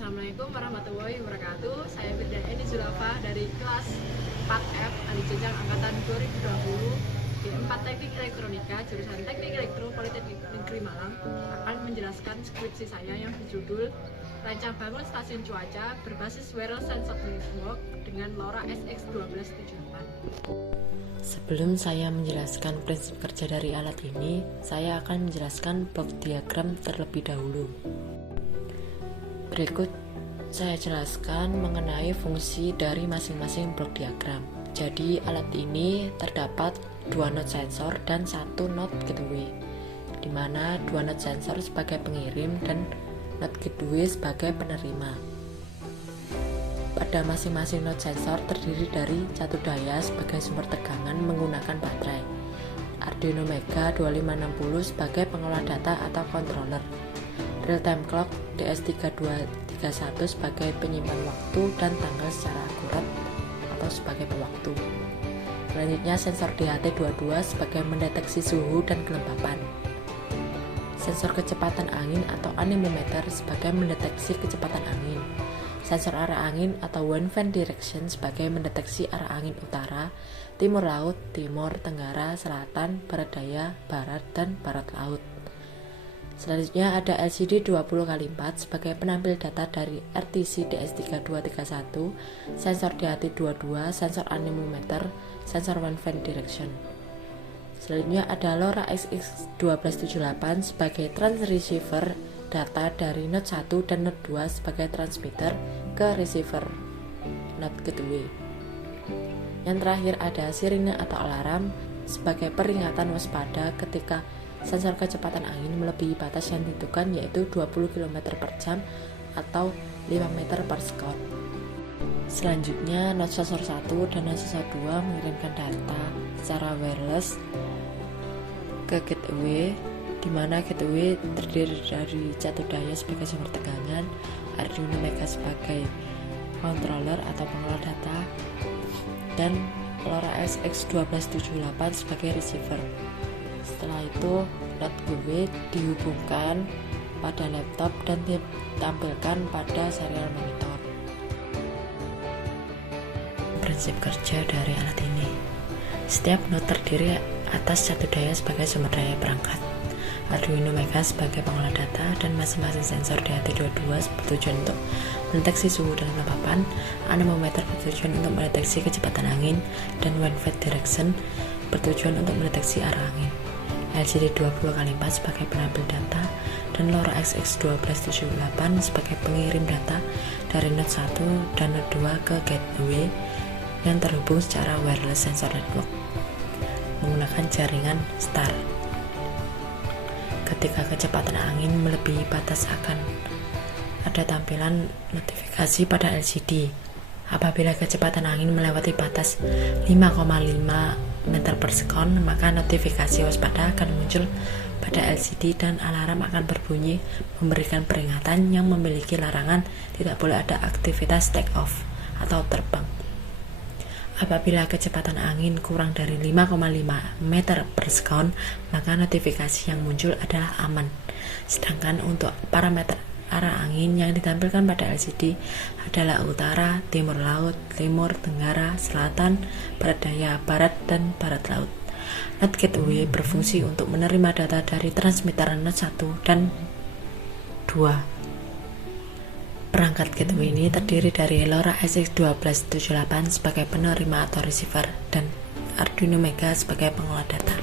Assalamualaikum warahmatullahi wabarakatuh. Saya Firda Eni Zulafa dari kelas 4F Adi Jenjang Angkatan 2020 di 4 Teknik Elektronika jurusan Teknik Elektro Politeknik Negeri Malang akan menjelaskan skripsi saya yang berjudul Rancang Bangun Stasiun Cuaca berbasis Wireless Sensor Network dengan LoRa SX1278. Sebelum saya menjelaskan prinsip kerja dari alat ini, saya akan menjelaskan blok diagram terlebih dahulu. Berikut saya jelaskan mengenai fungsi dari masing-masing blok diagram. Jadi alat ini terdapat 2 node sensor dan 1 node gateway, di mana 2 node sensor sebagai pengirim dan node gateway sebagai penerima. Pada masing-masing node sensor terdiri dari catur daya sebagai sumber tegangan menggunakan baterai, Arduino Mega 2560 sebagai pengolah data atau controller, real-time clock DS3231 sebagai penyimpan waktu dan tanggal secara akurat atau sebagai pewaktu. Selanjutnya sensor DHT22 sebagai mendeteksi suhu dan kelembapan. Sensor kecepatan angin atau anemometer sebagai mendeteksi kecepatan angin. Sensor arah angin atau wind fan direction sebagai mendeteksi arah angin utara, timur laut, timur, tenggara, selatan, barat daya, barat, dan barat laut. Selanjutnya ada LCD 20x4 sebagai penampil data dari RTC DS3231, sensor DHT22, sensor anemometer, sensor wind fan direction. Selanjutnya ada LoRa SX1278 sebagai transceiver data dari node 1 dan node 2 sebagai transmitter ke receiver node gateway. Yang terakhir ada sirine atau alarm sebagai peringatan waspada ketika sensor kecepatan angin melebihi batas yang ditentukan, yaitu 20 km/jam atau 5 meter per second. Selanjutnya node sensor 1 dan node sensor 2 mengirimkan data secara wireless ke gateway, di mana gateway terdiri dari catur daya sebagai sumber tegangan, Arduino Mega sebagai controller atau pengolah data, dan LoRa SX1278 sebagai receiver. Setelah itu node gateway dihubungkan pada laptop dan ditampilkan pada serial monitor. Prinsip kerja dari alat ini: setiap node terdiri atas catur daya sebagai sumber daya perangkat, Arduino Mega sebagai pengolah data, dan masing-masing sensor DHT22 bertujuan untuk mendeteksi suhu dan kelembapan, anemometer bertujuan untuk mendeteksi kecepatan angin, dan wind fan direction bertujuan untuk mendeteksi arah angin. LCD 20x4 sebagai penampil data, dan LoRa SX1278 sebagai pengirim data dari node 1 dan node 2 ke gateway yang terhubung secara wireless sensor network menggunakan jaringan STAR. Ketika kecepatan angin melebihi batas akan ada tampilan notifikasi pada LCD. Apabila kecepatan angin melewati batas 5,5 meter per second, maka notifikasi waspada akan muncul pada LCD dan alarm akan berbunyi memberikan peringatan yang memiliki larangan tidak boleh ada aktivitas take off atau terbang. Apabila kecepatan angin kurang dari 5,5 meter per second, maka notifikasi yang muncul adalah aman. Sedangkan untuk parameter arah angin yang ditampilkan pada LCD adalah utara, timur laut, timur, tenggara, selatan, barat daya, barat, dan barat laut. Node gateway berfungsi untuk menerima data dari transmitter node 1 dan 2. Perangkat gateway ini terdiri dari LoRa SX1278 sebagai penerima atau receiver dan Arduino Mega sebagai pengolah data.